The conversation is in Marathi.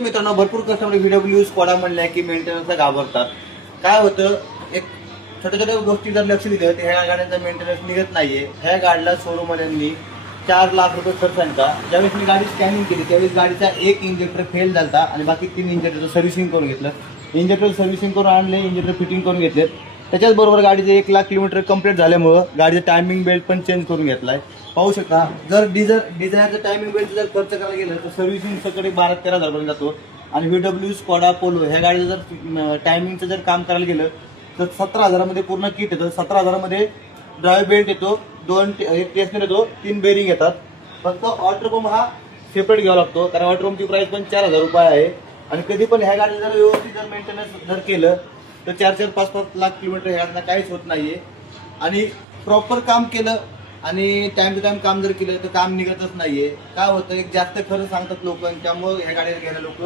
मित्रांनो, भरपूर कस्टमर VW स्कॉडा म्हणल्या की मेंटेनन्सला घाबरतात. काय होतं, एक छोट्या छोट्या गोष्टी जर लक्ष दिलं तर ह्या गाड्यांचा मेंटेनन्स निघत नाहीये. ह्या गाडीला शोरूमवाल्यांनी 4 लाख रुपये खर्च आणला. ज्यावेळेस मी गाडी स्कॅनिंग केली त्यावेळेस गाडीचा एक इंजेक्टर फेल झाला आणि बाकी 3 इंजेक्टरचं सर्व्हिसिंग करून घेतलं. इंजेक्टर सर्व्हिसिंग करून आणले, इंजेक्टर फिटिंग करून घेतलेत. त्याच्याचबरोबर गाडीचे 1 लाख किलोमीटर कंप्लीट झाल्यामुळं गाडीचा टायमिंग बेल्ट पण चेंज करून घेतलाय. पाहू शकता, जर डिझायरचं टायमिंग बेल्ट जर खर्च करायला गेलं तर सर्व्हिसिंग सगळे 12-13 हजारपर्यंत जातो. आणि VW स्कॉडा पोलो ह्या गाडीचं जर टायमिंगचं जर काम करायला गेलं तर 17,000मध्ये पूर्ण किट येतं. 17,000मध्ये ड्राईव्ह बेल्ट येतो, एक टेस्टर येतो, 3 बेरिंग येतात. फक्त ऑटोरूम हा सेपरेट घ्यावा लागतो, कारण ऑटोरूमची प्राइस पण 4,000 रुपये आहे. आणि कधी पण ह्या गाडी जर व्यवस्थित जर मेंटेनन्स जर केलं तर 4-4, 5-5 लाख किलोमीटर ह्याला काहीच होत नाहीये. आणि प्रॉपर काम केलं आणि टाइम टू टाइम काम जर केलं तर काम निघतच नाहीये. काय होतं, एक जास्त खर्च सांगतात लोक, त्यामुळे ह्या गाडीला घ्यायला लोक